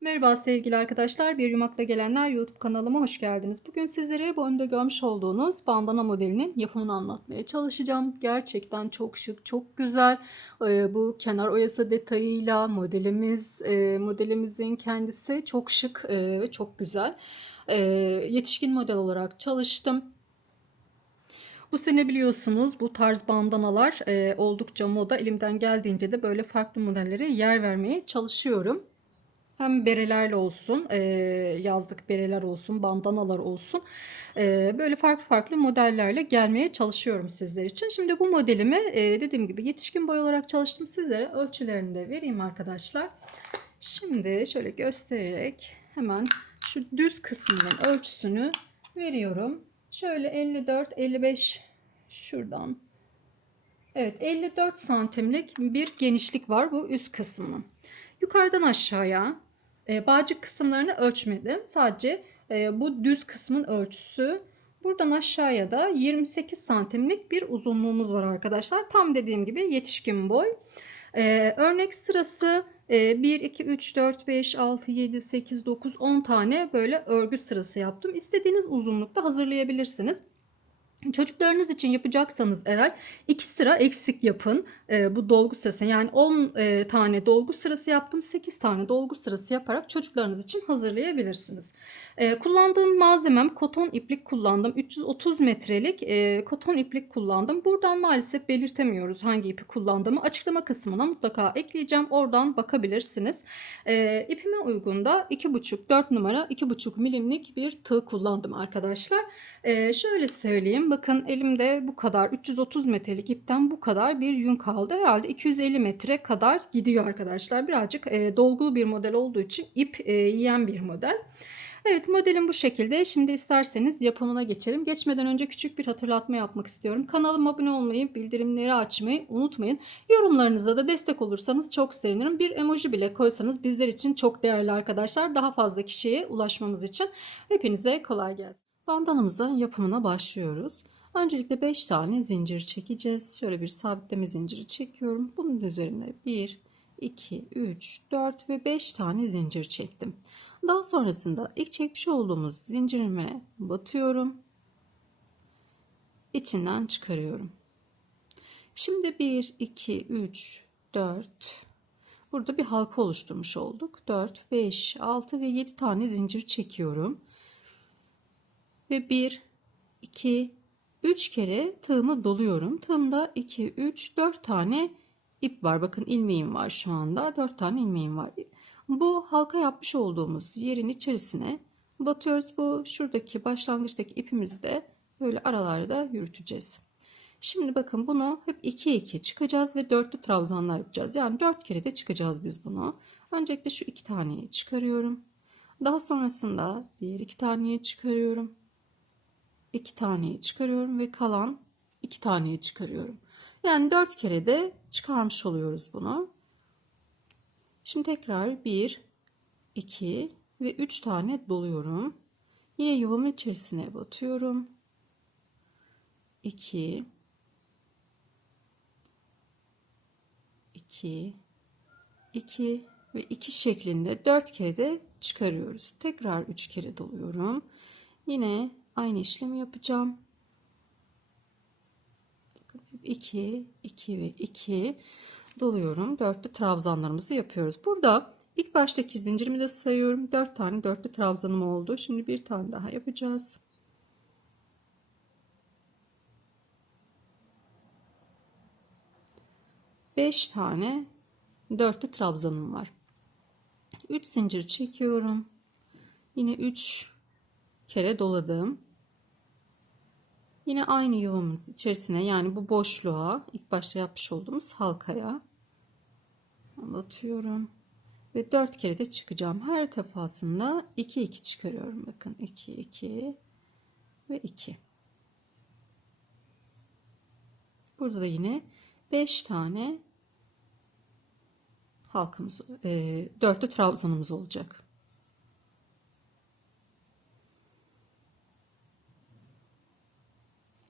Merhaba sevgili arkadaşlar, Bir Yumakla Gelenler YouTube kanalıma hoş geldiniz. Bugün sizlere bu önde görmüş olduğunuz bandana modelinin yapımını anlatmaya çalışacağım. Gerçekten çok şık, çok güzel. Bu kenar oyası detayıyla modelimizin kendisi çok şık ve çok güzel. Yetişkin model olarak çalıştım. Bu sene biliyorsunuz bu tarz bandanalar oldukça moda. Elimden geldiğince de böyle farklı modellere yer vermeye çalışıyorum. Hem berelerle olsun, yazlık bereler olsun, bandanalar olsun. Böyle farklı farklı modellerle gelmeye çalışıyorum sizler için. Şimdi bu modelimi dediğim gibi yetişkin boy olarak çalıştım. Sizlere ölçülerini de vereyim arkadaşlar. Şimdi şöyle göstererek hemen şu düz kısmının ölçüsünü veriyorum. Şöyle 54-55 şuradan. Evet, 54 santimlik bir genişlik var bu üst kısmının. Yukarıdan aşağıya bağcık kısımlarını ölçmedim. Sadece bu düz kısmın ölçüsü. Buradan aşağıya da 28 santimlik bir uzunluğumuz var arkadaşlar. Tam dediğim gibi yetişkin boy. Örnek sırası 1, 2, 3, 4, 5, 6, 7, 8, 9, 10 tane böyle örgü sırası yaptım. İstediğiniz uzunlukta hazırlayabilirsiniz. Çocuklarınız için yapacaksanız eğer 2 sıra eksik yapın. Bu dolgu sırası, yani 10 tane dolgu sırası yaptım. 8 tane dolgu sırası yaparak çocuklarınız için hazırlayabilirsiniz. Kullandığım malzemem koton iplik kullandım. 330 metrelik koton iplik kullandım. Buradan maalesef belirtemiyoruz hangi ipi kullandığımı. Açıklama kısmına mutlaka ekleyeceğim. Oradan bakabilirsiniz. İpime uygun da 2,5-4 numara 2,5 milimlik bir tığ kullandım arkadaşlar. Şöyle söyleyeyim, bakın elimde bu kadar 330 metrelik ipten bu kadar bir yün kaldı. Herhalde 250 metre kadar gidiyor arkadaşlar. Birazcık dolgulu bir model olduğu için ip yiyen bir model. Evet, modelim bu şekilde. Şimdi isterseniz yapımına geçelim. Geçmeden önce küçük bir hatırlatma yapmak istiyorum. Kanalıma abone olmayı, bildirimleri açmayı unutmayın. Yorumlarınıza da destek olursanız çok sevinirim. Bir emoji bile koysanız bizler için çok değerli arkadaşlar. Daha fazla kişiye ulaşmamız için. Hepinize kolay gelsin. Bandanamızın yapımına başlıyoruz. Öncelikle 5 tane zincir çekeceğiz. Şöyle bir sabitleme zinciri çekiyorum. Bunun üzerine 1, 2, 3, 4 ve 5 tane zincir çektim. Daha sonrasında ilk çekmiş olduğumuz zincirime batıyorum. İçinden çıkarıyorum. Şimdi 1, 2, 3, 4. Burada bir halka oluşturmuş olduk. 4, 5, 6 ve 7 tane zincir çekiyorum. Ve 1, 2, 3 kere tığımı doluyorum. Tığımda 2, 3, 4 tane ip var. Bakın ilmeğim var şu anda. 4 tane ilmeğim var. Bu halka yapmış olduğumuz yerin içerisine batıyoruz. Bu şuradaki başlangıçtaki ipimizi de böyle aralarda yürüteceğiz. Şimdi bakın bunu hep 2 2 çıkacağız ve dörtlü trabzanlar yapacağız. Yani 4 kere de çıkacağız biz bunu. Öncelikle şu 2 taneyi çıkarıyorum. Daha sonrasında diğer 2 taneyi çıkarıyorum. 2 taneyi çıkarıyorum ve kalan 2 taneyi çıkarıyorum. Yani 4 kere de çıkarmış oluyoruz bunu. Şimdi tekrar 1, 2 ve 3 tane doluyorum. Yine yuvamın içerisine batıyorum. 2, 2, 2 ve 2 şeklinde 4 kere de çıkarıyoruz. Tekrar 3 kere doluyorum. Yine aynı işlemi yapacağım. 2, 2 ve 2 doluyorum. Dörtlü trabzanlarımızı yapıyoruz. Burada ilk baştaki zincirimi de sayıyorum. 4 tane dörtlü trabzanım oldu. Şimdi bir tane daha yapacağız. Beş tane dörtlü trabzanım var. 3 zincir çekiyorum. Yine 3 kere doladım. Yine aynı yuvamız içerisine, yani bu boşluğa, ilk başta yapmış olduğumuz halkaya batıyorum. Ve 4 kere de çıkacağım. Her defasında 2 2 çıkarıyorum. Bakın 2 2 ve 2. Burada da yine 5 tane halkamız, dörtlü trabzanımız olacak.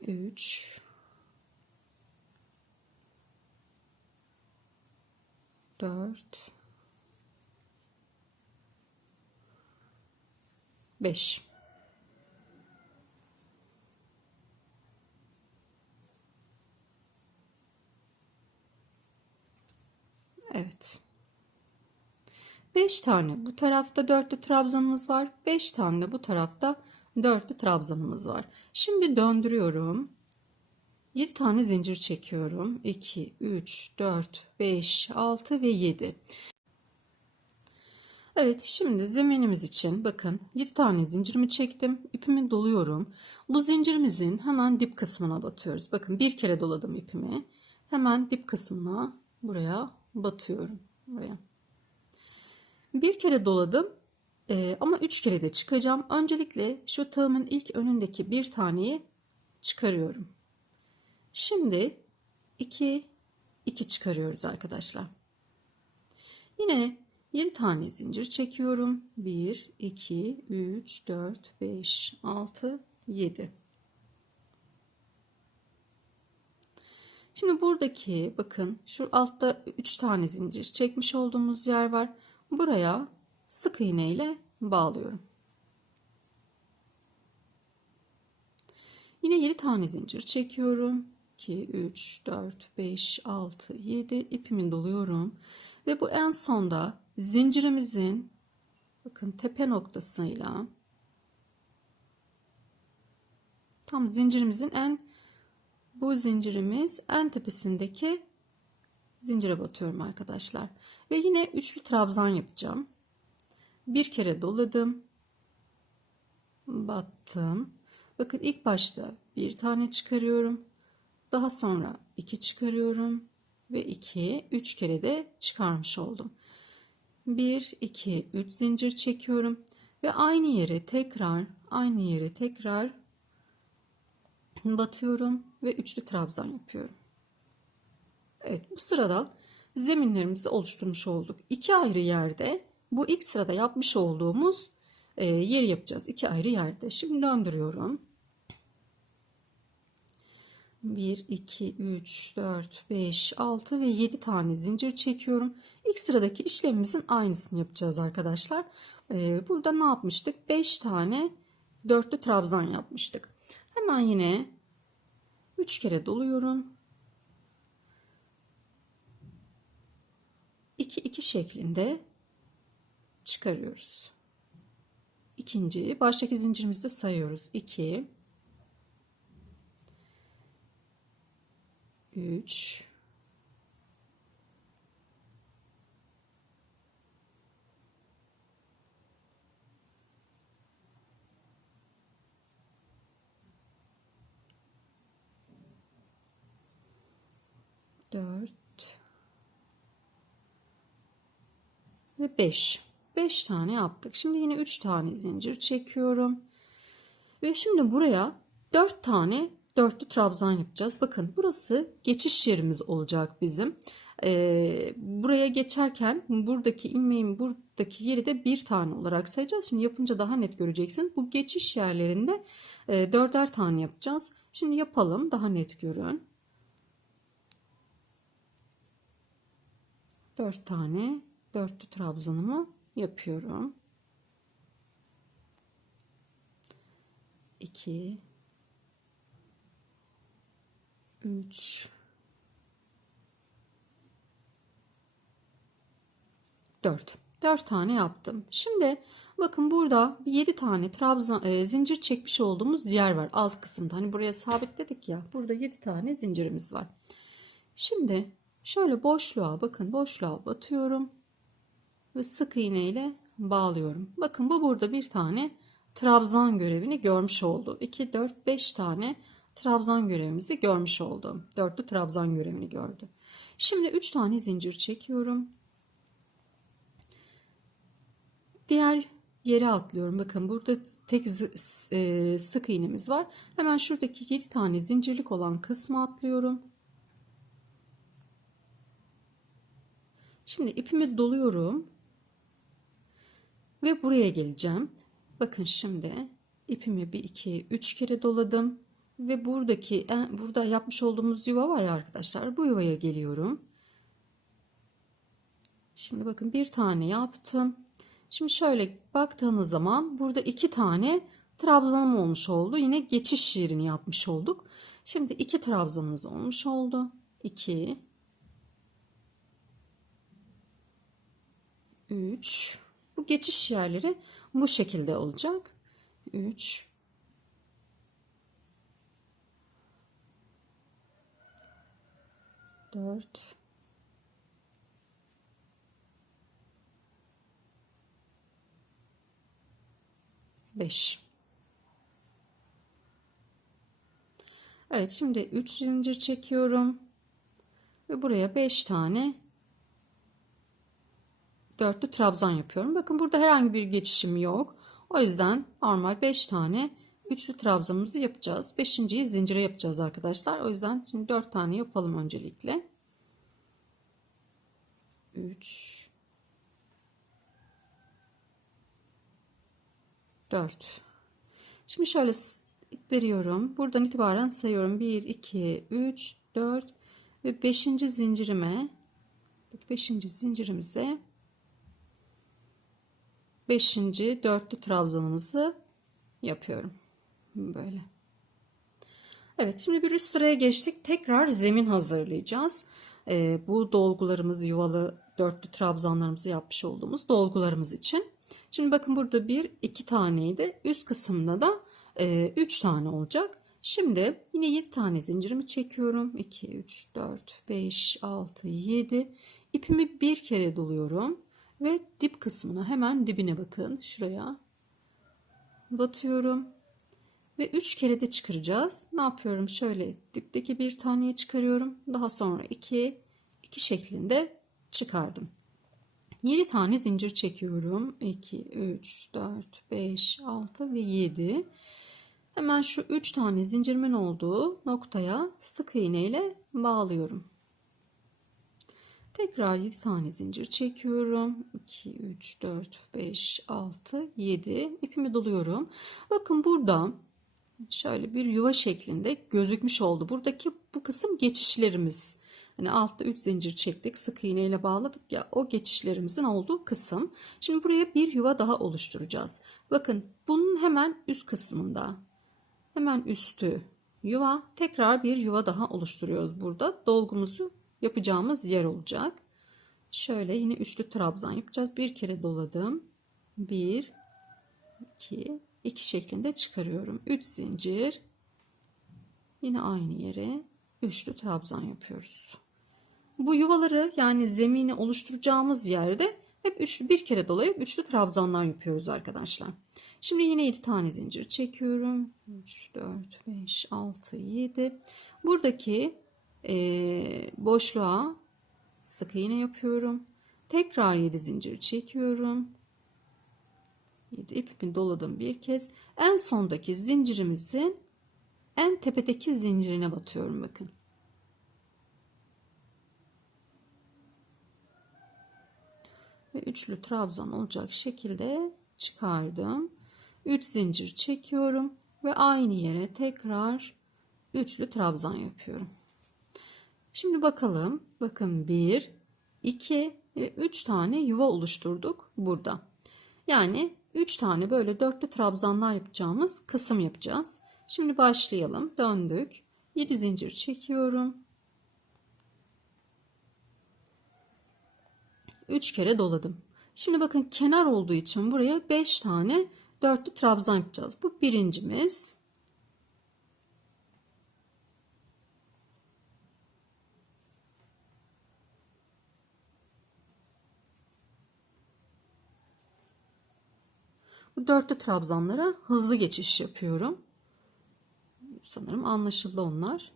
Üç, 4, 5. Evet. 5 tane bu tarafta dörtlü trabzanımız var. 5 tane de bu tarafta dörtlü trabzanımız var. Şimdi döndürüyorum. 7 tane zincir çekiyorum. 2, 3, 4, 5, 6 ve 7. Evet, şimdi zeminimiz için bakın 7 tane zincirimi çektim. İpimi doluyorum. Bu zincirimizin hemen dip kısmına batıyoruz. Bakın bir kere doladım ipimi. Hemen dip kısmına buraya batıyorum. Buraya. Bir kere doladım ama 3 kere de çıkacağım. Öncelikle şu tığımın ilk önündeki bir taneyi çıkarıyorum. Şimdi 2 çıkarıyoruz arkadaşlar. Yine 7 tane zincir çekiyorum. 1, 2, 3, 4, 5, 6, 7. Şimdi buradaki bakın şu altta 3 tane zincir çekmiş olduğumuz yer var. Buraya sık iğne ile bağlıyorum. Yine 7 tane zincir çekiyorum. 2, 3, 4, 5, 6, 7 ipimi doluyorum. Ve bu en sonda zincirimizin bakın tepe noktasıyla tam zincirimizin bu zincirimiz en tepesindeki zincire batıyorum arkadaşlar. Ve yine üçlü trabzan yapacağım. Bir kere doladım. Battım. Bakın ilk başta bir tane çıkarıyorum. Daha sonra 2 çıkarıyorum. Ve 2, 3 kere de çıkarmış oldum. 1, 2, 3 zincir çekiyorum. Ve aynı yere tekrar batıyorum. Ve üçlü trabzan yapıyorum. Evet, bu sırada zeminlerimizi oluşturmuş olduk. İki ayrı yerde bu ilk sırada yapmış olduğumuz yeri yapacağız. İki ayrı yerde. Şimdi döndürüyorum. 1, 2, 3, 4, 5, 6 ve 7 tane zincir çekiyorum. İlk sıradaki işlemimizin aynısını yapacağız arkadaşlar. Burada ne yapmıştık? 5 tane dörtlü trabzan yapmıştık. Hemen yine 3 kere doluyorum. 2, 2 şeklinde çıkarıyoruz. İkinci baştaki zincirimizde sayıyoruz. 2, 3, 4 ve 5. 5 tane yaptık. Şimdi yine 3 tane zincir çekiyorum. Ve şimdi buraya 4 tane dörtlü trabzan yapacağız. Bakın burası geçiş yerimiz olacak bizim. Buraya geçerken buradaki ilmeğin buradaki yeri de bir tane olarak sayacağız. Şimdi yapınca daha net göreceksiniz. Bu geçiş yerlerinde 4'er tane yapacağız. Şimdi yapalım, daha net görün. 4 tane dörtlü trabzanımı yapıyorum. 2, 3, 4 tane yaptım. Şimdi bakın burada bir 7 tane trabzan zincir çekmiş olduğumuz yer var alt kısımda. Hani buraya sabitledik ya. Burada 7 tane zincirimiz var. Şimdi şöyle boşluğa bakın, boşluğa batıyorum ve sık iğne ile bağlıyorum. Bakın bu burada bir tane trabzan görevini görmüş oldu. 2, 4, 5 tane trabzan görevimizi görmüş oldu. Dörtlü trabzan görevini gördü. Şimdi 3 tane zincir çekiyorum. Diğer yere atlıyorum. Bakın burada tek sık iğnemiz var. Hemen şuradaki 7 tane zincirlik olan kısmı atlıyorum. Şimdi ipimi doluyorum. Ve buraya geleceğim. Bakın şimdi ipimi 1, 2, 3 kere doladım. Ve burada yapmış olduğumuz yuva var ya arkadaşlar. Bu yuvaya geliyorum. Şimdi bakın bir tane yaptım. Şimdi şöyle baktığınız zaman burada 2 tane trabzanım olmuş oldu. Yine geçiş şiirini yapmış olduk. Şimdi 2 trabzanımız olmuş oldu. 2, 3. Bu geçiş yerleri bu şekilde olacak. 3, 4, 5. Evet, şimdi 3 zincir çekiyorum ve buraya 5 tane dörtlü trabzan yapıyorum. Bakın burada herhangi bir geçişim yok. O yüzden normal 5 tane üçlü trabzanımızı yapacağız. 5.'yi zincire yapacağız arkadaşlar. O yüzden şimdi 4 tane yapalım öncelikle. 3, 4. Şimdi şöyle ittiriyorum. Buradan itibaren sayıyorum. 1, 2, 3, 4 ve 5. zincirime 5. zincirimize 5. dörtlü trabzanımızı yapıyorum. Böyle. Evet, şimdi bir üst sıraya geçtik. Tekrar zemin hazırlayacağız. Bu dolgularımız, yuvalı dörtlü trabzanlarımızı yapmış olduğumuz dolgularımız için. Şimdi bakın burada 1, 2 taneydi. Üst kısımda da 3 tane olacak. Şimdi yine 7 tane zincirimi çekiyorum. 2, 3, 4, 5, 6, 7. İpimi bir kere doluyorum. Ve dip kısmına, hemen dibine bakın. Şuraya batıyorum. Ve 3 kere de çıkaracağız. Ne yapıyorum? Şöyle dipteki bir taneye çıkarıyorum. Daha sonra 2 şeklinde çıkardım. 7 tane zincir çekiyorum. 2, 3, 4, 5, 6 ve 7. Hemen şu 3 tane zincirimin olduğu noktaya sık iğne ile bağlıyorum. Tekrar 7 tane zincir çekiyorum. 2, 3, 4, 5, 6, 7. İpimi doluyorum. Bakın burada şöyle bir yuva şeklinde gözükmüş oldu. Buradaki bu kısım geçişlerimiz. Hani altta 3 zincir çektik, sık iğne ile bağladık ya, o geçişlerimizin olduğu kısım. Şimdi buraya bir yuva daha oluşturacağız. Bakın bunun hemen üst kısmında, hemen üstü yuva, tekrar bir yuva daha oluşturuyoruz burada. Dolgumuzu yapacağımız yer olacak. Şöyle yine üçlü trabzan yapacağız. Bir kere doladım. 1, 2, 2 şeklinde çıkarıyorum. 3 zincir. Yine aynı yere üçlü trabzan yapıyoruz. Bu yuvaları, yani zemini oluşturacağımız yerde hep bir kere dolayıp üçlü trabzanlar yapıyoruz arkadaşlar. Şimdi yine 7 tane zincir çekiyorum. 3, 4, 5, 6, 7. Buradaki boşluğa sık iğne yapıyorum. Tekrar 7 zincir çekiyorum. 7 ipimi doladım bir kez. En sondaki zincirimizin en tepedeki zincirine batıyorum bakın. Ve üçlü trabzan olacak şekilde çıkardım. 3 zincir çekiyorum ve aynı yere tekrar üçlü trabzan yapıyorum. Şimdi bakalım. Bakın 1, 2 ve 3 tane yuva oluşturduk burada. Yani 3 tane böyle dörtlü trabzanlar yapacağımız kısım yapacağız. Şimdi başlayalım. Döndük. 7 zincir çekiyorum. 3 kere doladım. Şimdi bakın kenar olduğu için buraya 5 tane dörtlü trabzan yapacağız. Bu birincimiz. Bu dörtlü trabzanlara hızlı geçiş yapıyorum. Sanırım anlaşıldı onlar.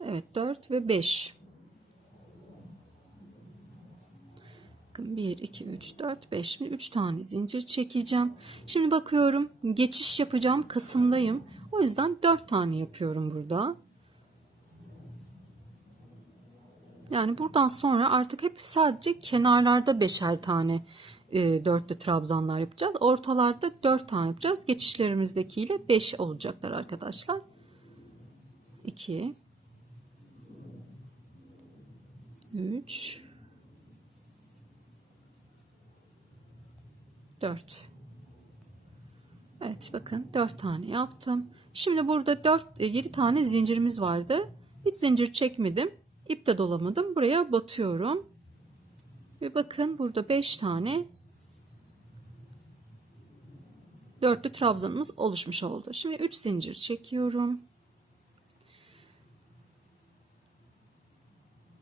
Evet, 4 ve 5. Bakın 1, 2, 3, 4, 5. Şimdi 3 tane zincir çekeceğim. Şimdi bakıyorum, geçiş yapacağım kısımdayım. O yüzden 4 tane yapıyorum burada. Yani buradan sonra artık hep sadece kenarlarda beşer tane dörtlü trabzanlar yapacağız. Ortalarda 4 tane yapacağız. Geçişlerimizdekiyle 5 olacaklar arkadaşlar. 2, 3, 4. Evet bakın 4 tane yaptım. Şimdi burada 7 tane zincirimiz vardı. Hiç zincir çekmedim. İp de dolamadım. Buraya batıyorum. Ve bakın burada 5 tane dörtlü trabzanımız oluşmuş oldu. Şimdi 3 zincir çekiyorum.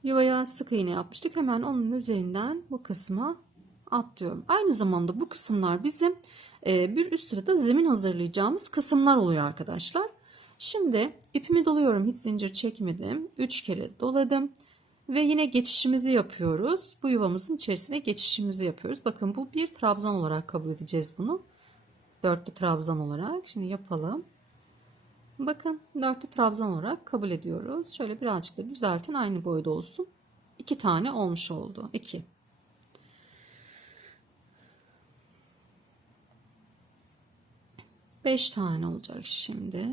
Yuvaya sık iğne yapmıştık. Hemen onun üzerinden bu kısma atlıyorum. Aynı zamanda bu kısımlar bizim bir üst sırada zemin hazırlayacağımız kısımlar oluyor arkadaşlar. Şimdi ipimi doluyorum. Hiç zincir çekmedim. 3 kere doladım. Ve yine geçişimizi yapıyoruz. Bu yuvamızın içerisine geçişimizi yapıyoruz. Bakın bu bir trabzan olarak kabul edeceğiz bunu. Dörtlü trabzan olarak. Şimdi yapalım. Bakın dörtlü trabzan olarak kabul ediyoruz. Şöyle birazcık da düzeltin, aynı boyda olsun. 2 tane olmuş oldu. 2. Beş tane olacak şimdi.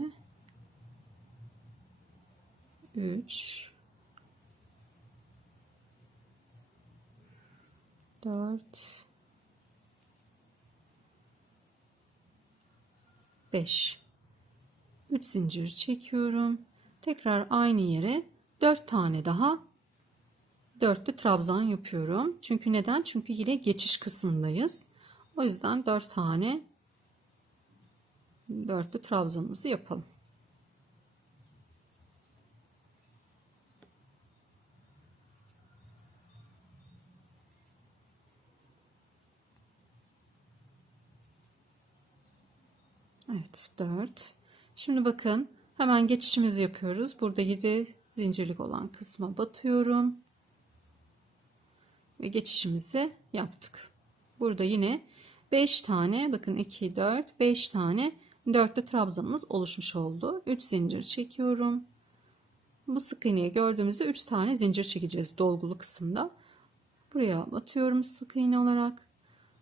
3 4 5. 3 zincir çekiyorum. Tekrar aynı yere 4 tane daha dörtlü trabzan yapıyorum. Çünkü neden? Çünkü yine geçiş kısmındayız. O yüzden 4 tane dörtlü trabzanımızı yapalım. Evet 4. Şimdi bakın hemen geçişimizi yapıyoruz. Burada 7 zincirlik olan kısma batıyorum. Ve geçişimizi yaptık. Burada yine 5 tane, bakın 2 4 5 tane dörtlü trabzanımız oluşmuş oldu. 3 zincir çekiyorum. Bu sık iğneyi gördüğümüzde 3 tane zincir çekeceğiz dolgulu kısımda. Buraya batıyorum sık iğne olarak.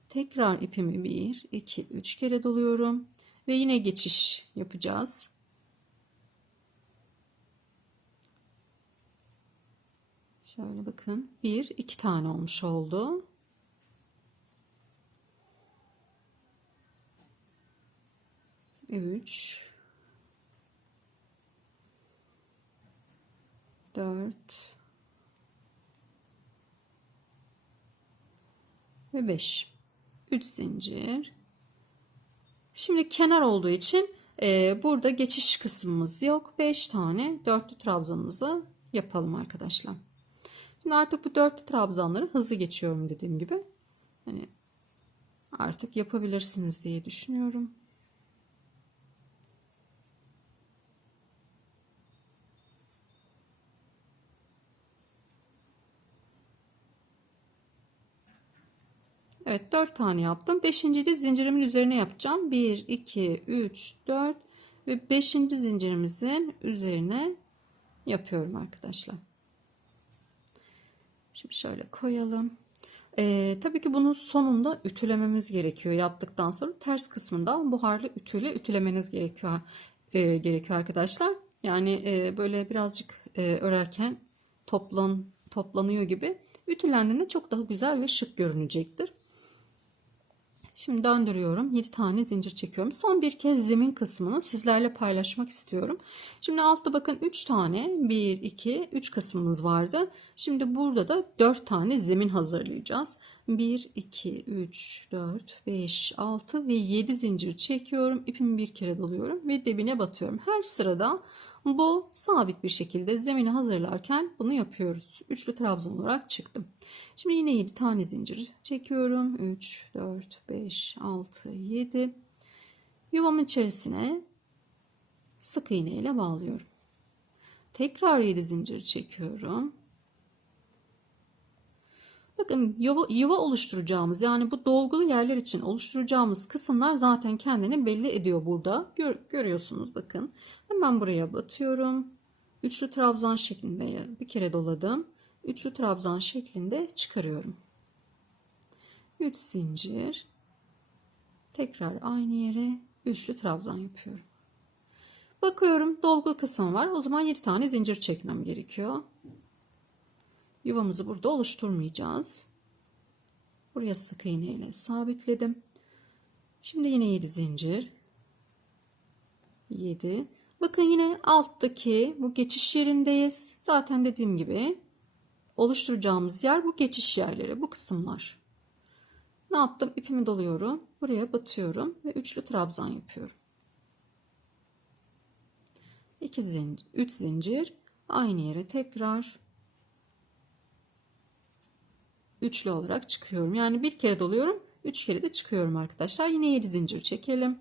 Tekrar ipimi 1 2 3 kere doluyorum ve yine geçiş yapacağız. Şöyle bakın 1 2 tane olmuş oldu. Üç, 4 ve 5. 3 zincir. Şimdi kenar olduğu için burada geçiş kısmımız yok. 5 tane dörtlü trabzanımızı yapalım arkadaşlar. Şimdi artık bu dörtlü trabzanları hızlı geçiyorum dediğim gibi. Hani artık yapabilirsiniz diye düşünüyorum. Evet 4 tane yaptım. 5. de zincirimin üzerine yapacağım. 1, 2, 3, 4 ve 5. zincirimizin üzerine yapıyorum arkadaşlar. Şimdi şöyle koyalım. Tabii ki bunun sonunda ütülememiz gerekiyor. Yaptıktan sonra ters kısmında buharlı ütüyle ütülemeniz gerekiyor arkadaşlar. Yani böyle birazcık örerken toplanıyor gibi. Ütülendiğinde çok daha güzel ve şık görünecektir. Şimdi döndürüyorum. 7 tane zincir çekiyorum. Son bir kez zemin kısmını sizlerle paylaşmak istiyorum. Şimdi altta bakın 3 tane 1, 2, 3 kısmımız vardı. Şimdi burada da 4 tane zemin hazırlayacağız. 1, 2, 3, 4, 5, 6 ve 7 zincir çekiyorum. İpimi bir kere doluyorum ve dibine batıyorum. Her sırada bu sabit bir şekilde zemini hazırlarken bunu yapıyoruz. Üçlü trabzan olarak çıktım. Şimdi yine 7 tane zincir çekiyorum. 3, 4, 5, 6, 7. Yuvamın içerisine sık iğne ile bağlıyorum. Tekrar 7 zincir çekiyorum. Bakın yuva oluşturacağımız, yani bu dolgulu yerler için oluşturacağımız kısımlar zaten kendini belli ediyor burada. Görüyorsunuz bakın. Hemen buraya batıyorum. Üçlü trabzan şeklinde bir kere doladım. Üçlü trabzan şeklinde çıkarıyorum. 3 zincir. Tekrar aynı yere üçlü trabzan yapıyorum. Bakıyorum dolgu kısmı var. O zaman 7 tane zincir çekmem gerekiyor. Yuvamızı burada oluşturmayacağız. Buraya sık iğne ile sabitledim. Şimdi yine 7 zincir. 7. Bakın yine alttaki bu geçiş yerindeyiz. Zaten dediğim gibi oluşturacağımız yer bu geçiş yerleri, bu kısımlar. Ne yaptım? İpimi doluyorum. Buraya batıyorum ve üçlü trabzan yapıyorum. 2 zincir, 3 zincir, aynı yere tekrar üçlü olarak çıkıyorum. Yani bir kere doluyorum, 3 kere de çıkıyorum arkadaşlar. Yine 7 zincir çekelim.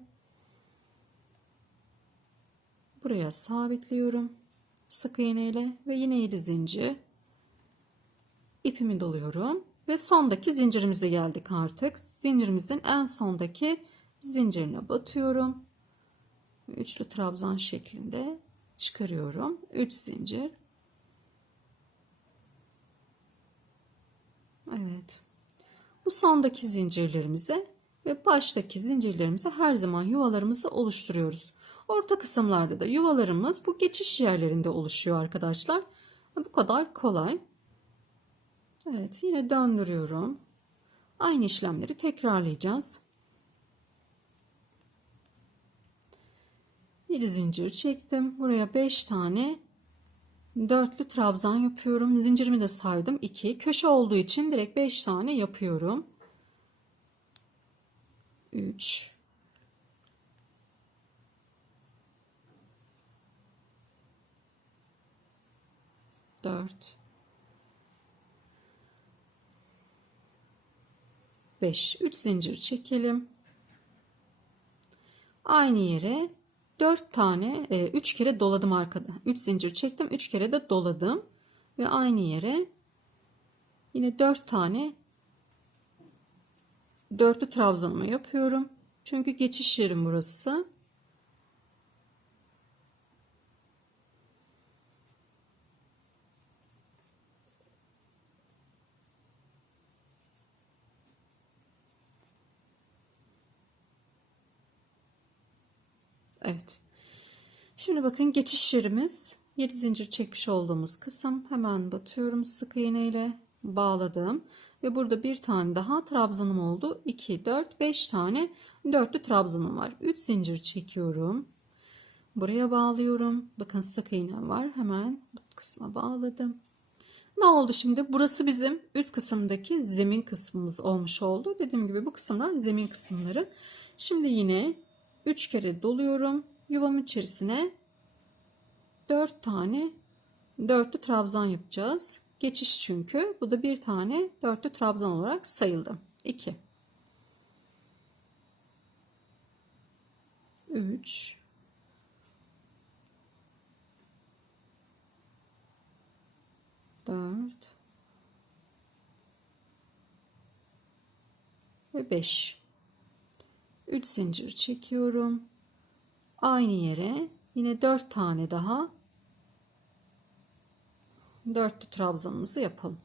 Buraya sabitliyorum. Sık iğne ile ve yine 7 zincir. İpimi doluyorum ve sondaki zincirimize geldik artık. Zincirimizin en sondaki zincirine batıyorum. Üçlü trabzan şeklinde çıkarıyorum. 3 zincir. Evet. Bu sondaki zincirlerimize ve baştaki zincirlerimize her zaman yuvalarımızı oluşturuyoruz. Orta kısımlarda da yuvalarımız bu geçiş yerlerinde oluşuyor arkadaşlar. Bu kadar kolay. Evet, yine döndürüyorum. Aynı işlemleri tekrarlayacağız. 7 zincir çektim. Buraya 5 tane dörtlü trabzan yapıyorum. Zincirimi de saydım. 2. Köşe olduğu için direkt 5 tane yapıyorum. 3 4 5. 3 zincir çekelim. Aynı yere 4 tane 3 kere doladım arkada. 3 zincir çektim. 3 kere de doladım. Ve aynı yere yine 4 tane dörtlü trabzanımı yapıyorum. Çünkü geçiş yerim burası. Evet. Şimdi bakın geçiş yerimiz 7 zincir çekmiş olduğumuz kısım. Hemen batıyorum sık iğne ile bağladım. Ve burada bir tane daha trabzanım oldu. 2, 4, 5 tane dörtlü trabzanım var. 3 zincir çekiyorum. Buraya bağlıyorum. Bakın sık iğne var. Hemen bu kısma bağladım. Ne oldu şimdi? Burası bizim üst kısımdaki zemin kısmımız olmuş oldu. Dediğim gibi bu kısımlar zemin kısımları. Şimdi yine 3 kere doluyorum. Yuvamın içerisine 4 tane dörtlü trabzan yapacağız. Geçiş çünkü. Bu da bir tane dörtlü trabzan olarak sayıldı. 2 3 4 ve 5. 3 zincir çekiyorum. Aynı yere yine 4 tane daha dörtlü trabzanımızı yapalım.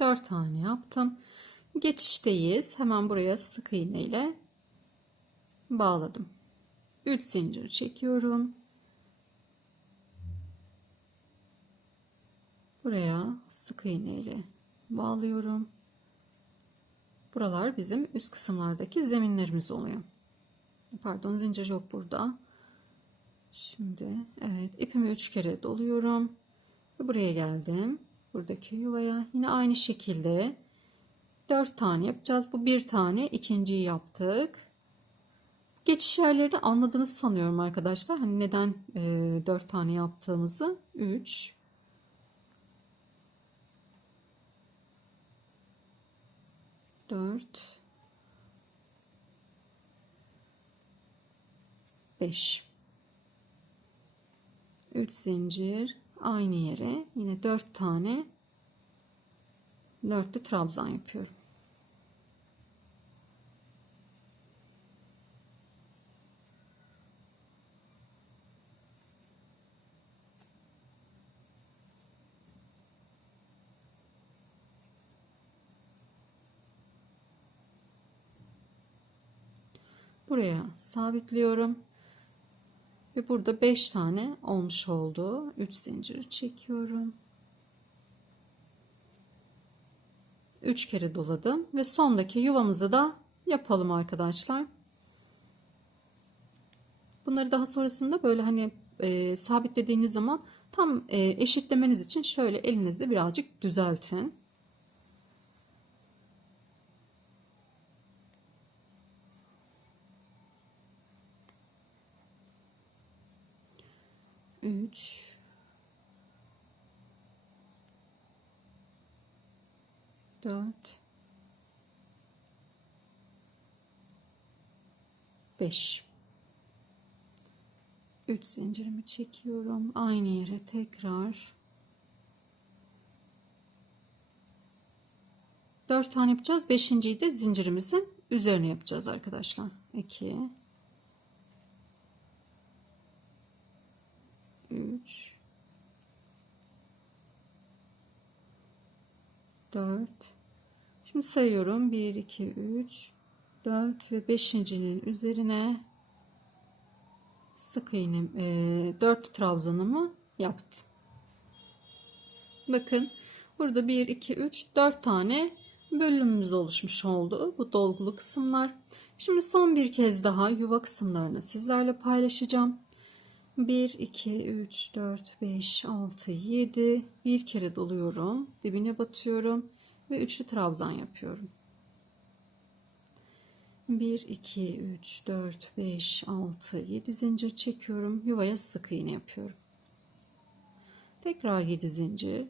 Dört tane yaptım. Geçişteyiz. Hemen buraya sık iğne ile bağladım. 3 zincir çekiyorum. Buraya sık iğne ile bağlıyorum. Buralar bizim üst kısımlardaki zeminlerimiz oluyor. Pardon, zincir yok burada. Şimdi evet, ipimi 3 kere doluyorum. Ve buraya geldim. Buradaki yuvaya yine aynı şekilde 4 tane yapacağız. Bu bir tane, ikinciyi yaptık. Geçiş yerlerini anladınız sanıyorum arkadaşlar. Hani neden 4 tane yaptığımızı. 3 4 5 3 zincir, aynı yere yine 4 tane dörtlü trabzan yapıyorum. buraya sabitliyorum. Ve burada 5 tane olmuş oldu. 3 zinciri çekiyorum. 3 kere doladım ve sondaki yuvamızı da yapalım arkadaşlar. Bunları daha sonrasında böyle hani sabitlediğiniz zaman tam eşitlemeniz için şöyle elinizle birazcık düzeltin. Üç, dört, 5. 3 zincirimi çekiyorum. Aynı yere tekrar 4 tane yapacağız. 5.'yi de zincirimizin üzerine yapacağız arkadaşlar. 2, 3, 4. Şimdi sayıyorum. 1, 2, 3, 4 ve 5.'nin üzerine sık iğne 4 trabzanımı yaptım. Bakın burada 1, 2, 3, 4 tane bölümümüz oluşmuş oldu. Bu dolgulu kısımlar. Şimdi son bir kez daha yuva kısımlarını sizlerle paylaşacağım. 1, 2, 3, 4, 5, 6, 7. Bir kere doluyorum. Dibine batıyorum ve üçlü trabzan yapıyorum. 1, 2, 3, 4, 5, 6, 7 zincir çekiyorum. Yuvaya sık iğne yapıyorum. Tekrar 7 zincir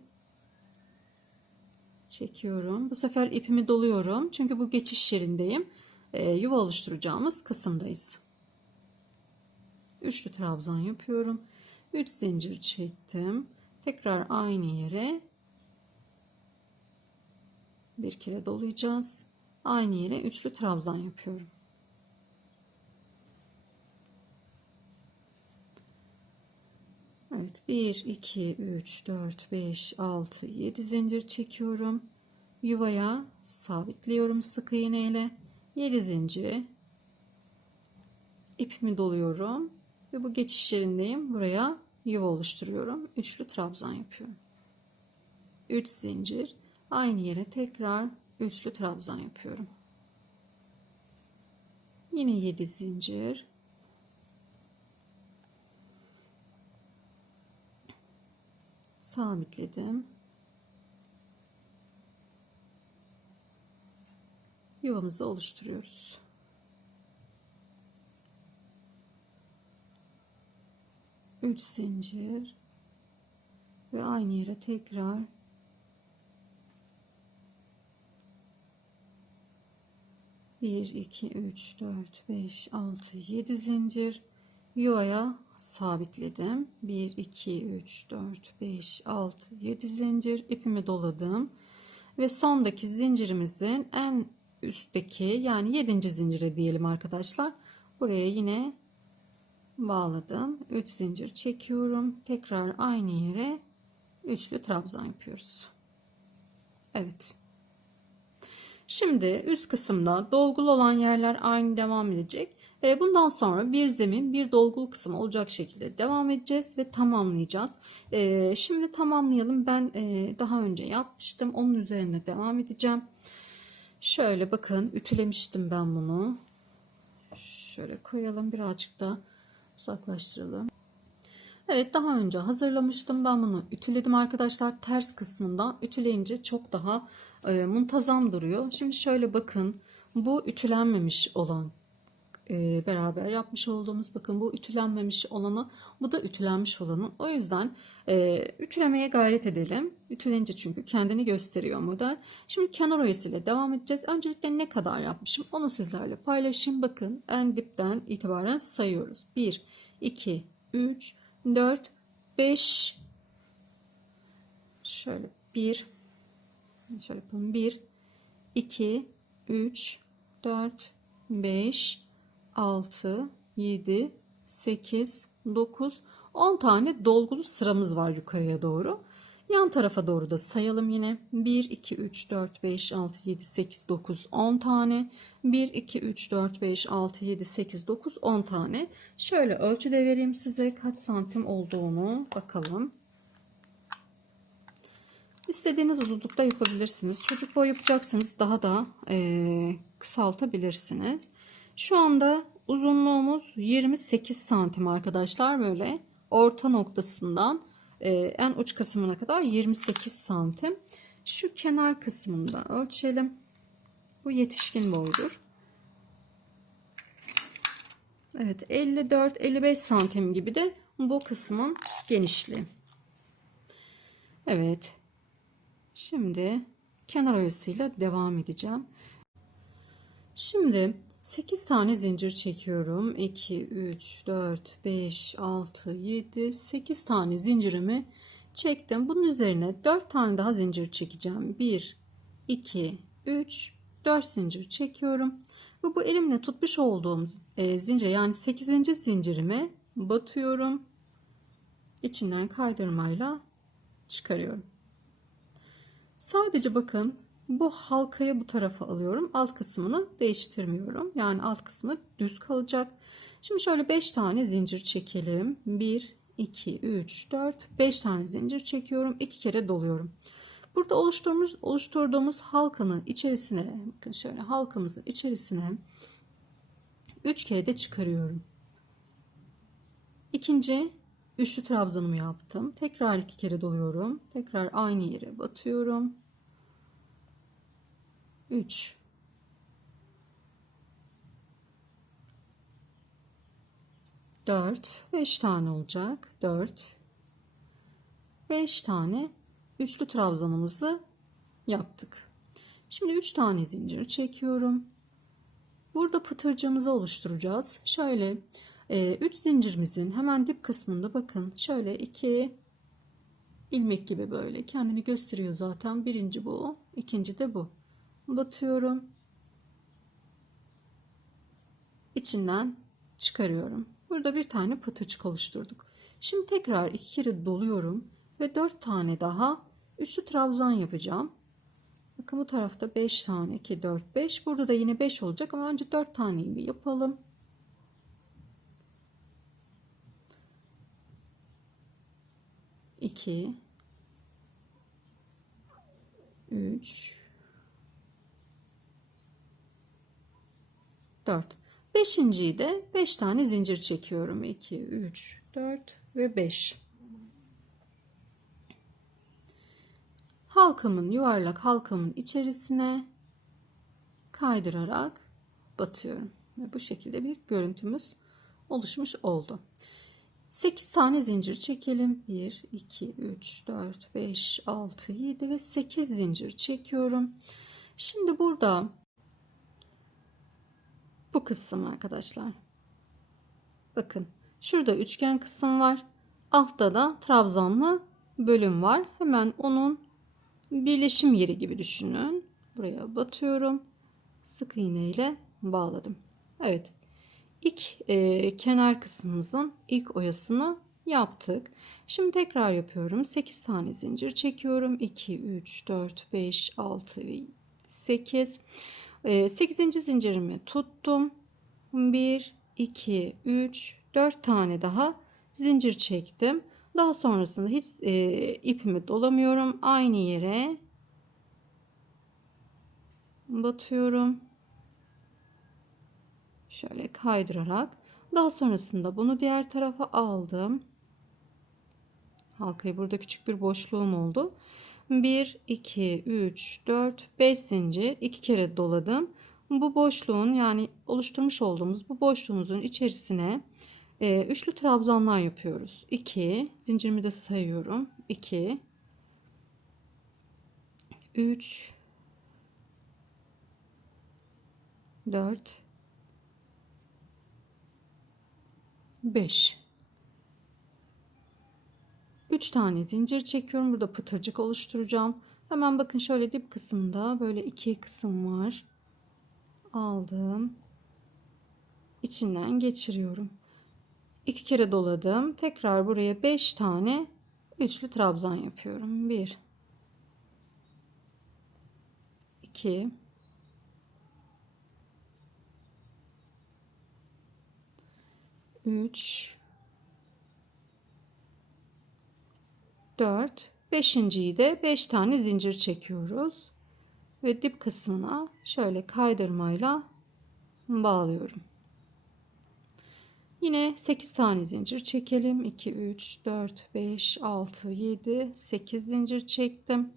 çekiyorum. Bu sefer ipimi doluyorum. Çünkü bu geçiş yerindeyim. Yuva oluşturacağımız kısımdayız. Üçlü trabzan yapıyorum. 3 zincir çektim. Tekrar aynı yere bir kere dolayacağız. Aynı yere üçlü trabzan yapıyorum. Evet, 1, 2, 3, 4, 5, 6, 7 zincir çekiyorum. Yuvaya sabitliyorum sık iğne ile. 7 zincir. İpimi doluyorum. Ve bu geçiş yerindeyim. Buraya yuva oluşturuyorum. Üçlü trabzan yapıyorum. 3 zincir. Aynı yere tekrar üçlü trabzan yapıyorum. Yine 7 zincir. Sabitledim. Yuvamızı oluşturuyoruz. 3 zincir ve aynı yere tekrar 1, 2, 3, 4, 5, 6, 7 zincir yuvaya sabitledim. 1, 2, 3, 4, 5, 6, 7 zincir ipimi doladım ve sondaki zincirimizin en üstteki yani 7. zincire diyelim arkadaşlar. Buraya yine bağladım. 3 zincir çekiyorum. Tekrar aynı yere üçlü trabzan yapıyoruz. Evet. Şimdi üst kısımda dolgulu olan yerler aynı devam edecek. Bundan sonra bir zemin bir dolgulu kısım olacak şekilde devam edeceğiz ve tamamlayacağız. Şimdi tamamlayalım. Ben daha önce yapmıştım. Onun üzerinde devam edeceğim. Şöyle bakın ütülemiştim ben bunu. Şöyle koyalım birazcık da uzaklaştıralım. Evet daha önce hazırlamıştım. Ben bunu ütüledim arkadaşlar. Ters kısmından ütüleyince çok daha muntazam duruyor. Şimdi şöyle bakın. Bu ütülenmemiş olan beraber yapmış olduğumuz bakın bu ütülenmemiş olanı bu da ütülenmiş olanı. O yüzden ütülemeye gayret edelim. Ütülenince çünkü kendini gösteriyor model. Şimdi kenar oyasıyla devam edeceğiz. Öncelikle ne kadar yapmışım onu sizlerle paylaşayım. Bakın en dipten itibaren sayıyoruz. 1, 2, 3, 4, 5 şöyle 1 şöyle yapalım 1, 2, 3, 4, 5, 6, 7, 8, 9, 10 tane dolgulu sıramız var yukarıya doğru. Yan tarafa doğru da sayalım yine. 1, 2, 3, 4, 5, 6, 7, 8, 9, 10 tane. 1, 2, 3, 4, 5, 6, 7, 8, 9, 10 tane. Şöyle ölçü de vereyim size kaç santim olduğunu bakalım. İstediğiniz uzunlukta yapabilirsiniz. Çocuk boy yapacaksanız daha da kısaltabilirsiniz. Şu anda uzunluğumuz 28 santim arkadaşlar. Böyle orta noktasından en uç kısmına kadar 28 santim. Şu kenar kısmını da ölçelim. Bu yetişkin boydur. Evet, 54-55 santim gibi de bu kısmın genişliği. Evet. Şimdi kenar oyasıyla devam edeceğim. Şimdi 8 tane zincir çekiyorum. 2, 3, 4, 5, 6, 7, 8 tane zincirimi çektim. Bunun üzerine 4 tane daha zincir çekeceğim. 1, 2, 3, 4 zincir çekiyorum. Ve bu elimle tutmuş olduğum zincire, yani 8. zincirime batıyorum. İçinden kaydırmayla çıkarıyorum. Sadece bakın, bu halkayı bu tarafa alıyorum. Alt kısmını değiştirmiyorum. Yani alt kısmı düz kalacak. Şimdi şöyle 5 tane zincir çekelim. 1, 2, 3, 4, 5 tane zincir çekiyorum. 2 kere doluyorum. Burada oluşturduğumuz halkanın içerisine, bakın şöyle halkamızın içerisine 3 kere de çıkarıyorum. İkinci üçlü trabzanımı yaptım. Tekrar 2 kere doluyorum. Tekrar aynı yere batıyorum. 3, 4, 5 tane olacak. 4, 5 tane üçlü trabzanımızı yaptık. Şimdi 3 tane zincir çekiyorum. Burada pıtırcığımızı oluşturacağız. Şöyle 3 zincirimizin hemen dip kısmında bakın şöyle 2 ilmek gibi böyle kendini gösteriyor zaten. Birinci bu, ikinci de bu. Batıyorum. İçinden çıkarıyorum. Burada bir tane pıtırcık oluşturduk. Şimdi tekrar 2 kere doluyorum ve 4 tane daha üçlü trabzan yapacağım. Bakın bu tarafta 5 tane, 2, 4, 5. Burada da yine 5 olacak ama önce 4 taneyi bir yapalım. 2, 3, 4. Beşinciyi de 5 tane zincir çekiyorum. 2, 3, 4 ve 5. Halkamın, yuvarlak halkamın içerisine kaydırarak batıyorum. Ve bu şekilde bir görüntümüz oluşmuş oldu. 8 tane zincir çekelim. 1, 2, 3, 4, 5, 6, 7 ve 8 zincir çekiyorum. Şimdi burada bu kısım arkadaşlar. Bakın şurada üçgen kısım var. Altta da trabzanlı bölüm var. Hemen onun birleşim yeri gibi düşünün. Buraya batıyorum. Sık iğne ile bağladım. Evet. İlk kenar kısmımızın ilk oyasını yaptık. Şimdi tekrar yapıyorum. 8 tane zincir çekiyorum. 2, 3, 4, 5, 6 ve 8. 8. zincirimi tuttum. 1, 2, 3, 4 tane daha zincir çektim. Daha sonrasında hiç ipimi dolamıyorum. Aynı yere batıyorum. Şöyle kaydırarak. Daha sonrasında bunu diğer tarafa aldım. Halkayı, burada küçük bir boşluğum oldu. 1, 2, 3, 4, 5 zincir 2 kere doladım. Bu boşluğun, yani oluşturmuş olduğumuz bu boşluğumuzun içerisine üçlü trabzanlar yapıyoruz. 2 zincirimi de sayıyorum. 2, 3, 4, 5. 3 tane zincir çekiyorum. Burada pıtırcık oluşturacağım. Hemen bakın şöyle dip kısmında böyle 2 kısım var. Aldım. İçinden geçiriyorum. 2 kere doladım. Tekrar buraya 5 tane üçlü trabzan yapıyorum. 1 2 3 4 5.'yi de 5 tane zincir çekiyoruz ve dip kısmına şöyle kaydırmayla bağlıyorum. Yine 8 tane zincir çekelim. 2 3 4 5 6 7 8 zincir çektim.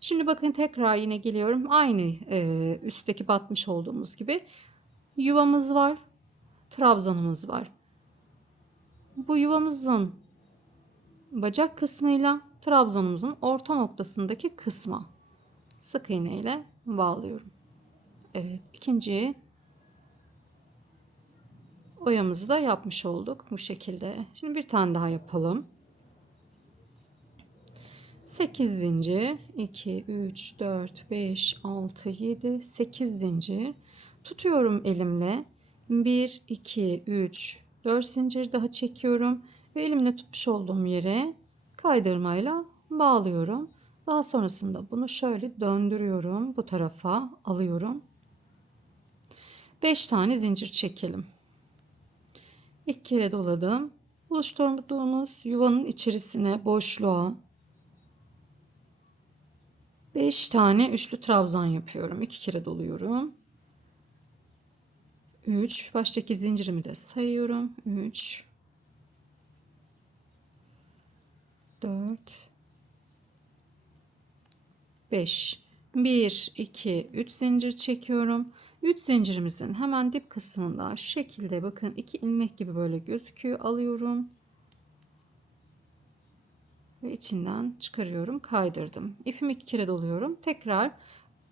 Şimdi bakın tekrar yine geliyorum. Aynı üstteki batmış olduğumuz gibi yuvamız var, trabzanımız var. Bu yuvamızın bacak kısmıyla trabzanımızın orta noktasındaki kısma sık iğne ile bağlıyorum. Evet, ikinci oyamızı da yapmış olduk bu şekilde. Şimdi bir tane daha yapalım. 8 zincir, 2 3 4 5 6 7 8 zincir tutuyorum elimle. 1 2 3 4 zincir daha çekiyorum ve elimle tutmuş olduğum yere kaydırmayla bağlıyorum. Daha sonrasında bunu şöyle döndürüyorum, bu tarafa alıyorum. 5 tane zincir çekelim. 2 kere doladım. Oluşturduğumuz yuvanın içerisine, boşluğa 5 tane üçlü trabzan yapıyorum. 2 kere doluyorum. 3 baştaki zincirimi de sayıyorum. 3 4 5 1 2 3 zincir çekiyorum. 3 zincirimizin hemen dip kısmında şu şekilde bakın 2 ilmek gibi böyle gözüküyor. Alıyorum ve içinden çıkarıyorum, kaydırdım. İpimi 2 kere doluyorum. Tekrar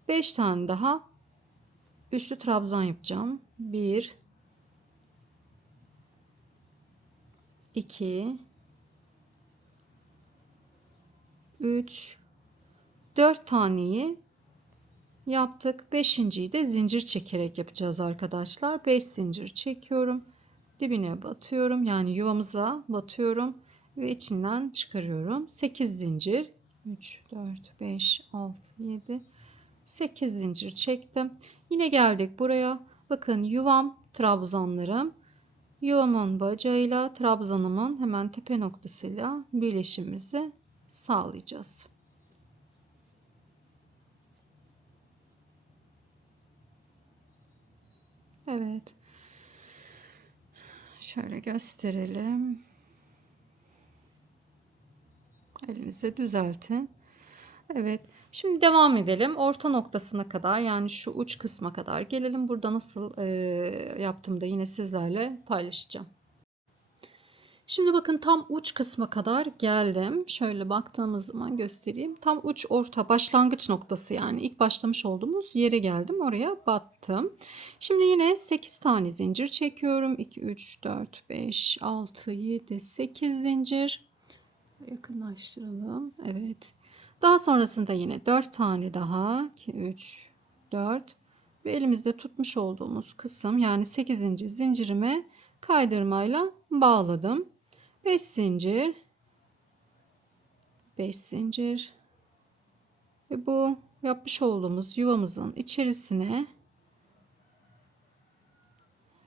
5 tane daha üçlü trabzan yapacağım. 1 2 3 4 taneyi yaptık. 5.'yi de zincir çekerek yapacağız arkadaşlar. 5 zincir çekiyorum. Dibine batıyorum. Yani yuvamıza batıyorum ve içinden çıkarıyorum. 8 zincir. 3 4 5 6 7 8 zincir çektim. Yine geldik buraya. Bakın yuvam, trabzanlarım. Yuvamın bacağıyla trabzanımın hemen tepe noktasıyla birleşimimizi sağlayacağız. Evet. Şöyle gösterelim. Elinizde düzeltin. Evet. Şimdi devam edelim. Orta noktasına kadar, yani şu uç kısma kadar gelelim. Burada nasıl yaptığımı da yine sizlerle paylaşacağım. Şimdi bakın tam uç kısma kadar geldim. Şöyle baktığımız zaman göstereyim. Tam uç orta başlangıç noktası, yani ilk başlamış olduğumuz yere geldim. Oraya battım. Şimdi yine 8 tane zincir çekiyorum. 2, 3, 4, 5, 6, 7, 8 zincir. Yakınlaştıralım. Evet. Daha sonrasında yine 4 tane daha. 2, 3, 4 ve elimizde tutmuş olduğumuz kısım, yani 8. zincirime kaydırmayla bağladım. 5 zincir, 5 zincir ve bu yapmış olduğumuz yuvamızın içerisine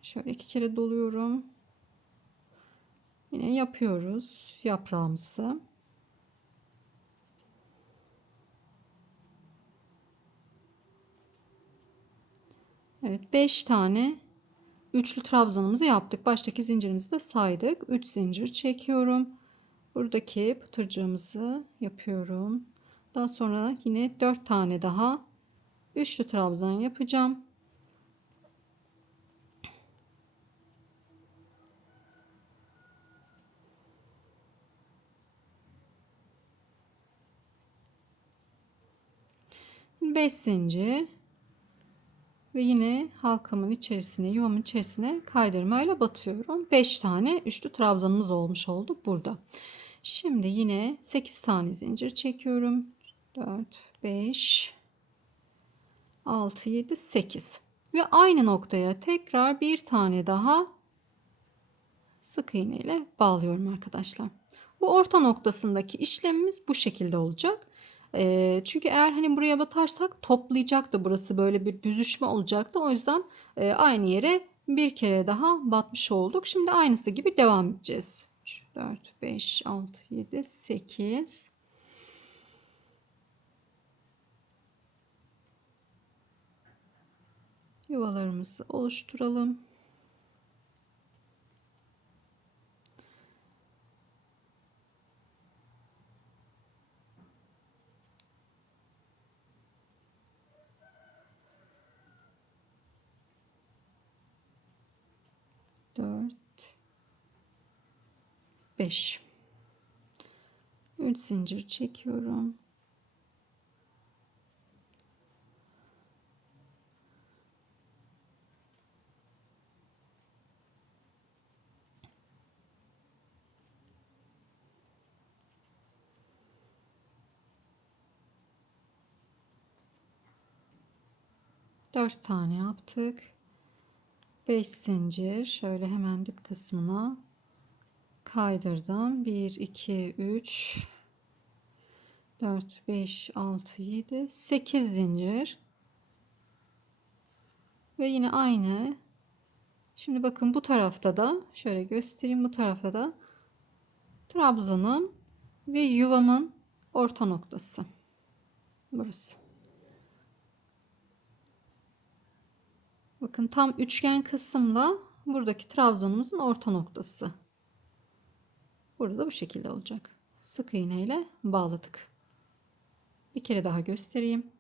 şöyle 2 kere doluyorum. Yine yapıyoruz yaprağımızı. Evet, 5 tane üçlü trabzanımızı yaptık. Baştaki zincirimizi de saydık. 3 zincir çekiyorum. Buradaki pıtırcığımızı yapıyorum. Daha sonra yine 4 tane daha üçlü trabzan yapacağım. Beş zincir ve yine halkamın içerisine, yuvamın içerisine kaydırmayla batıyorum. 5 tane üçlü trabzanımız olmuş oldu burada. Şimdi yine 8 tane zincir çekiyorum. 4 5 6 7 8 ve aynı noktaya tekrar bir tane daha sık iğne ile bağlıyorum arkadaşlar. Bu orta noktasındaki işlemimiz bu şekilde olacak. Çünkü eğer hani buraya batarsak toplayacaktı, burası böyle bir büzüşme olacaktı. O yüzden aynı yere bir kere daha batmış olduk. Şimdi aynısı gibi devam edeceğiz. 4, 5, 6, 7, 8. Yuvalarımızı oluşturalım. Dört, 5. 3 zincir çekiyorum. Dört tane yaptık. 5 zincir şöyle hemen dip kısmına kaydırdım. 1, 2, 3, 4, 5, 6, 7, 8 zincir. Ve yine aynı. Şimdi bakın bu tarafta da şöyle göstereyim, bu tarafta da trabzanım ve yuvamın orta noktası. Burası. Bakın tam üçgen kısımla buradaki trabzanımızın orta noktası. Burada bu şekilde olacak. Sık iğne ile bağladık. Bir kere daha göstereyim.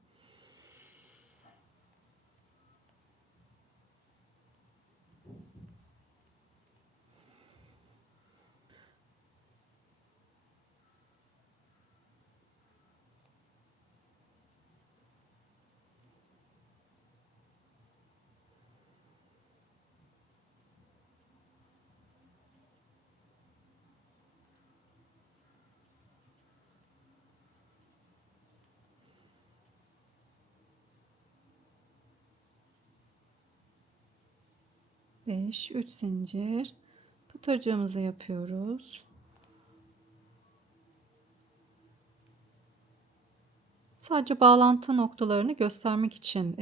Beş, 3 zincir. Pıtırcığımızı yapıyoruz. Sadece bağlantı noktalarını göstermek için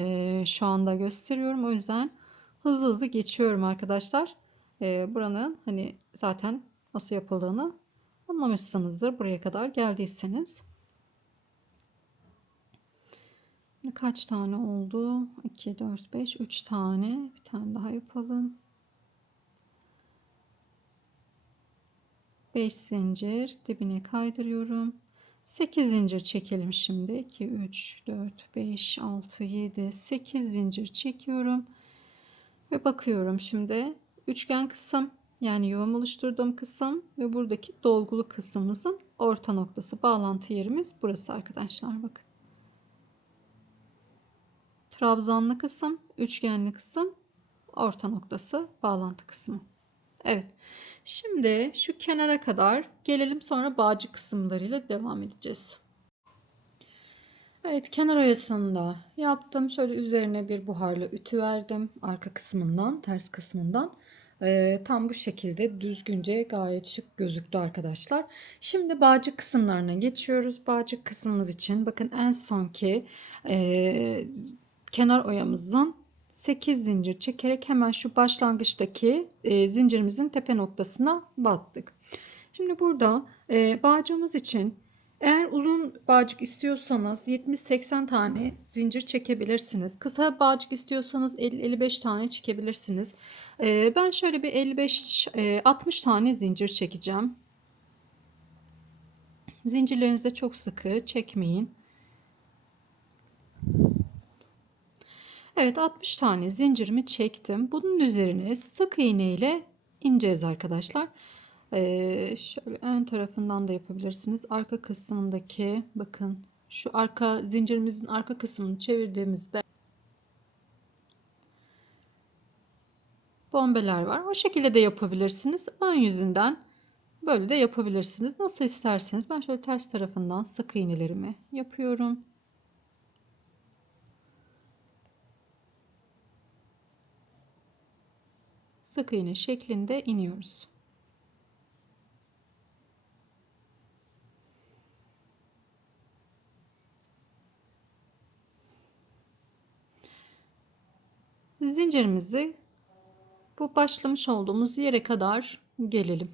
şu anda gösteriyorum. O yüzden hızlı hızlı geçiyorum arkadaşlar. Buranın hani zaten nasıl yapıldığını anlamışsınızdır buraya kadar geldiyseniz. Kaç tane oldu? 2, 4, 5, 3 tane. Bir tane daha yapalım. 5 zincir dibine kaydırıyorum. 8 zincir çekelim şimdi. 2, 3, 4, 5, 6, 7, 8 zincir çekiyorum. Ve bakıyorum şimdi üçgen kısım, yani yuvam oluşturduğum kısım ve buradaki dolgulu kısmımızın orta noktası, bağlantı yerimiz burası arkadaşlar. Bakın. Trabzanlı kısım, üçgenli kısım, orta noktası, bağlantı kısmı. Evet. Şimdi şu kenara kadar gelelim, sonra bağcık kısımlarıyla devam edeceğiz. Evet, kenar oyasını da yaptım. Şöyle üzerine bir buharlı ütü verdim. Arka kısmından, ters kısmından. Tam bu şekilde düzgünce gayet şık gözüktü arkadaşlar. Şimdi bağcık kısımlarına geçiyoruz. Bağcık kısmımız için bakın en sonki kenar oyamızın 8 zincir çekerek hemen şu başlangıçtaki zincirimizin tepe noktasına battık. Şimdi burada bağcığımız için eğer uzun bağcık istiyorsanız 70-80 tane zincir çekebilirsiniz. Kısa bağcık istiyorsanız 50-55 tane çekebilirsiniz. Ben şöyle bir 55-60 tane zincir çekeceğim. Zincirlerinizi de çok sıkı çekmeyin. Evet, 60 tane zincirimi çektim. Bunun üzerine sık iğne ile ineceğiz arkadaşlar. Şöyle ön tarafından da yapabilirsiniz. Arka kısmındaki bakın şu arka zincirimizin arka kısmını çevirdiğimizde bombeler var. O şekilde de yapabilirsiniz. Ön yüzünden böyle de yapabilirsiniz. Nasıl isterseniz. Ben şöyle ters tarafından sık iğnelerimi yapıyorum. Sık iğne şeklinde iniyoruz. Zincirimizi bu başlamış olduğumuz yere kadar gelelim.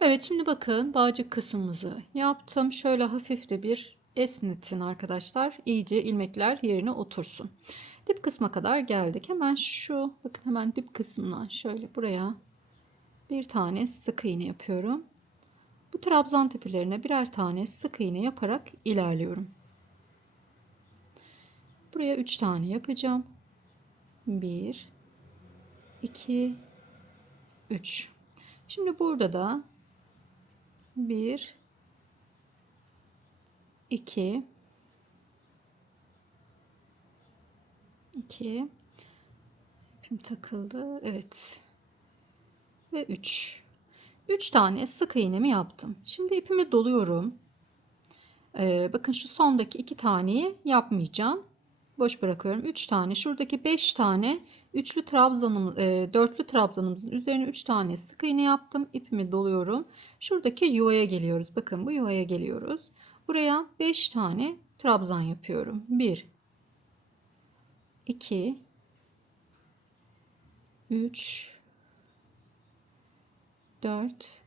Evet, şimdi bakın bağcık kısmımızı yaptım. Şöyle hafif de bir esnetin arkadaşlar. İyice ilmekler yerine otursun. Dip kısma kadar geldik. Hemen şu bakın, hemen dip kısmına şöyle buraya bir tane sık iğne yapıyorum. Bu trabzan tepelerine birer tane sık iğne yaparak ilerliyorum. Buraya 3 tane yapacağım. 1 2 3. Şimdi burada da 1 2 2 ipim takıldı. Evet. Ve 3. 3 tane sık iğnemi yaptım. Şimdi ipimi doluyorum. Bakın şu sondaki 2 taneyi yapmayacağım. Boş bırakıyorum. 3 tane. Şuradaki 5 tane üçlü trabzanımız, dörtlü trabzanımızın üzerine 3 tane sık iğne yaptım. İpimi doluyorum. Şuradaki yuvaya geliyoruz. Bakın bu yuvaya geliyoruz. Buraya 5 tane trabzan yapıyorum. 1 2 3 4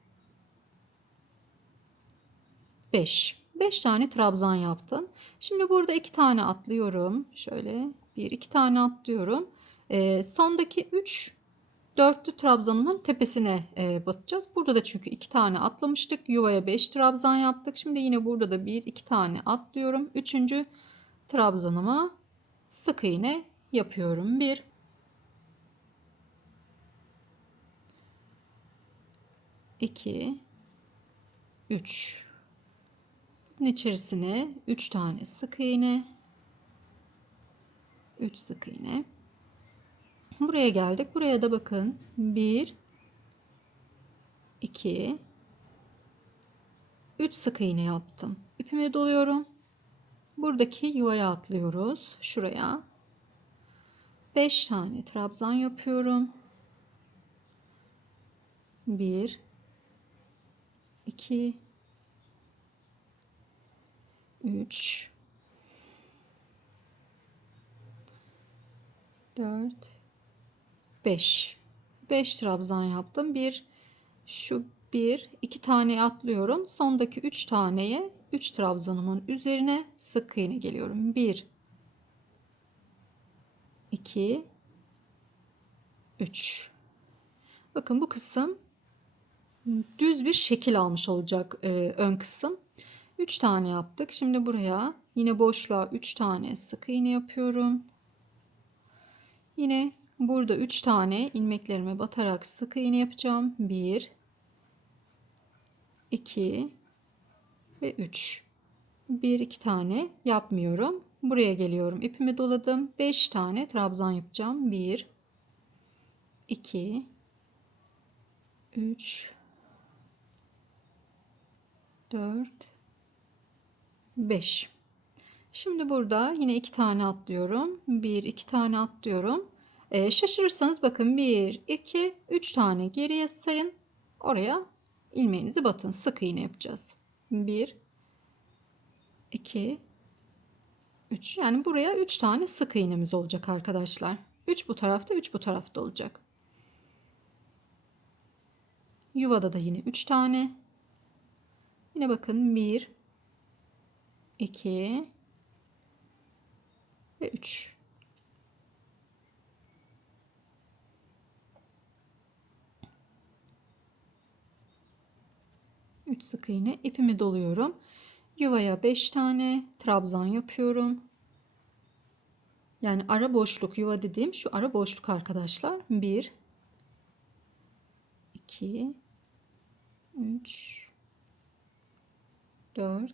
5. 5 tane trabzan yaptım. Şimdi burada 2 tane atlıyorum. Şöyle 1 2 tane atlıyorum. Sondaki 3 dörtlü trabzanımın tepesine batacağız. Burada da çünkü 2 tane atlamıştık. Yuvaya 5 trabzan yaptık. Şimdi yine burada da 1 2 tane atlıyorum. 3. trabzanıma sık iğne yapıyorum. 1 2 3. Bunun içerisine 3 tane sık iğne, 3 sık iğne. Buraya geldik. Buraya da bakın 1 2 3 sık iğne yaptım. İpimi doluyorum. Buradaki yuvaya atlıyoruz. Şuraya 5 tane trabzan yapıyorum. 1 2 3 4 5. 5 trabzan yaptım. Şu 2 tane atlıyorum. Sondaki 3 taneye 3 trabzanımın üzerine sık iğne geliyorum. 1 2 3. Bakın bu kısım düz bir şekil almış olacak ön kısım. 3 tane yaptık. Şimdi buraya yine boşluğa 3 tane sık iğne yapıyorum. Yine burada 3 tane ilmeklerime batarak sık iğne yapacağım. 1 2 ve 3. 1 2 tane yapmıyorum. Buraya geliyorum. İpimi doladım. 5 tane trabzan yapacağım. 1 2 3 4 5. Şimdi burada yine 2 tane atlıyorum. 1 2 tane atlıyorum. Şaşırırsanız bakın 1 2 3 tane geriye sayın. Oraya ilmeğinizi batın. Sık iğne yapacağız. 1 2 3. Yani buraya 3 tane sık iğnemiz olacak arkadaşlar. 3 bu tarafta, 3 bu tarafta olacak. Yuvada da yine 3 tane. Yine bakın 1 2 ve 3. Üç sık iğne, ipimi doluyorum. Yuvaya 5 tane trabzan yapıyorum. Yani ara boşluk, yuva dediğim şu ara boşluk arkadaşlar. 1 2 3 4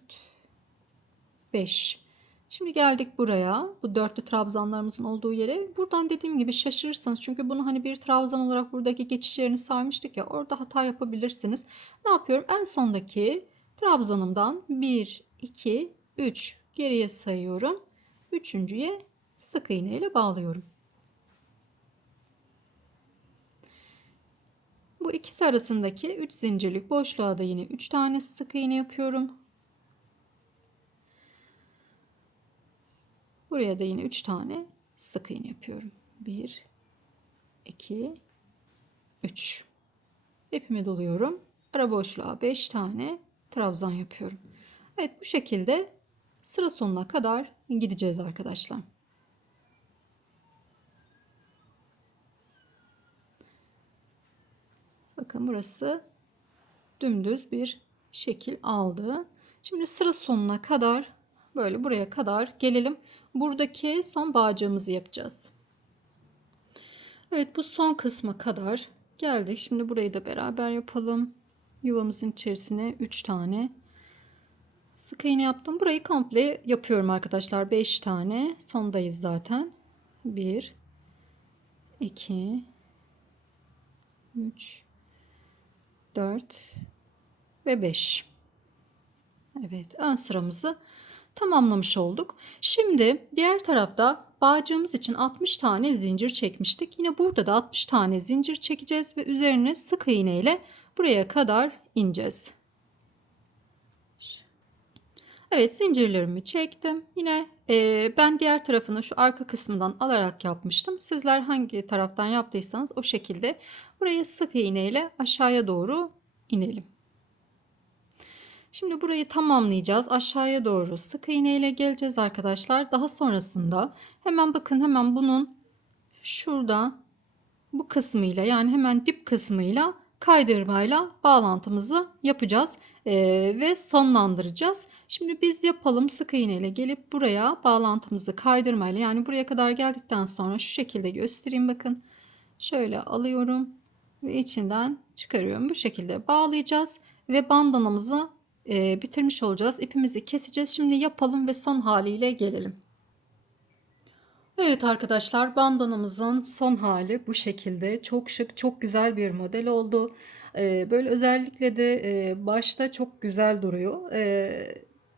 5. Şimdi geldik buraya. Bu dörtlü trabzanlarımızın olduğu yere. Buradan dediğim gibi şaşırırsanız, çünkü bunu hani bir trabzan olarak buradaki geçiş yerini saymıştık ya, orada hata yapabilirsiniz. Ne yapıyorum? En sondaki trabzanımdan 1 2 3 geriye sayıyorum. Üçüncüye sık iğne ile bağlıyorum. Bu ikisi arasındaki 3 zincirlik boşluğa da yine 3 tane sık iğne yapıyorum. Buraya da yine 3 tane sık iğne yapıyorum. 1, 2, 3. İpimi doluyorum. Ara boşluğa 5 tane trabzan yapıyorum. Evet, bu şekilde sıra sonuna kadar gideceğiz arkadaşlar. Bakın burası dümdüz bir şekil aldı. Şimdi sıra sonuna kadar böyle buraya kadar gelelim. Buradaki son bağcığımızı yapacağız. Evet, bu son kısma kadar geldik. Şimdi burayı da beraber yapalım. Yuvamızın içerisine 3 tane sık iğne yaptım. Burayı komple yapıyorum arkadaşlar. 5 tane. Sondayız zaten. 1, 2, 3, 4 ve 5. Evet, ön sıramızı tamamlamış olduk. Şimdi diğer tarafta bağcığımız için 60 tane zincir çekmiştik. Yine burada da 60 tane zincir çekeceğiz ve üzerine sık iğne ile buraya kadar ineceğiz. Evet, zincirlerimi çektim. Yine ben diğer tarafını şu arka kısmından alarak yapmıştım. Sizler hangi taraftan yaptıysanız o şekilde buraya sık iğne ile aşağıya doğru inelim. Şimdi burayı tamamlayacağız. Aşağıya doğru sık iğne ile geleceğiz arkadaşlar. Daha sonrasında hemen bakın, hemen bunun şurada bu kısmıyla, yani hemen dip kısmıyla kaydırmayla bağlantımızı yapacağız ve sonlandıracağız. Şimdi biz yapalım, sık iğne ile gelip buraya bağlantımızı kaydırmayla, yani buraya kadar geldikten sonra şu şekilde göstereyim, bakın şöyle alıyorum ve içinden çıkarıyorum. Bu şekilde bağlayacağız ve bandanamızı bitirmiş olacağız. İpimizi keseceğiz. Şimdi yapalım ve son haliyle gelelim. Evet arkadaşlar, bandanamızın son hali bu şekilde. Çok şık, çok güzel bir model oldu. Böyle özellikle de başta çok güzel duruyor.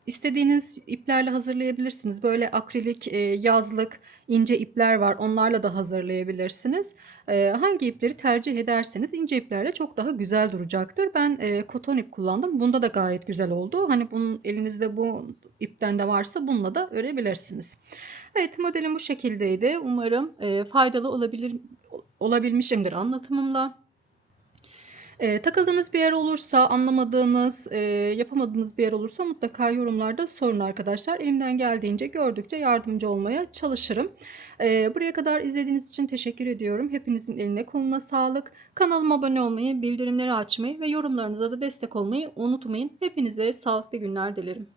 İstediğiniz iplerle hazırlayabilirsiniz. Böyle akrilik, yazlık, ince ipler var. Onlarla da hazırlayabilirsiniz. Hangi ipleri tercih ederseniz ince iplerle çok daha güzel duracaktır. Ben koton ip kullandım. Bunda da gayet güzel oldu. Hani bunun elinizde bu ipten de varsa bununla da örebilirsiniz. Evet, modelim bu şekildeydi. Umarım faydalı olabilmişimdir anlatımımla. Takıldığınız bir yer olursa, anlamadığınız, yapamadığınız bir yer olursa mutlaka yorumlarda sorun arkadaşlar. Elimden geldiğince, gördükçe yardımcı olmaya çalışırım. Buraya kadar izlediğiniz için teşekkür ediyorum. Hepinizin eline koluna sağlık. Kanalıma abone olmayı, bildirimleri açmayı ve yorumlarınıza da destek olmayı unutmayın. Hepinize sağlıklı günler dilerim.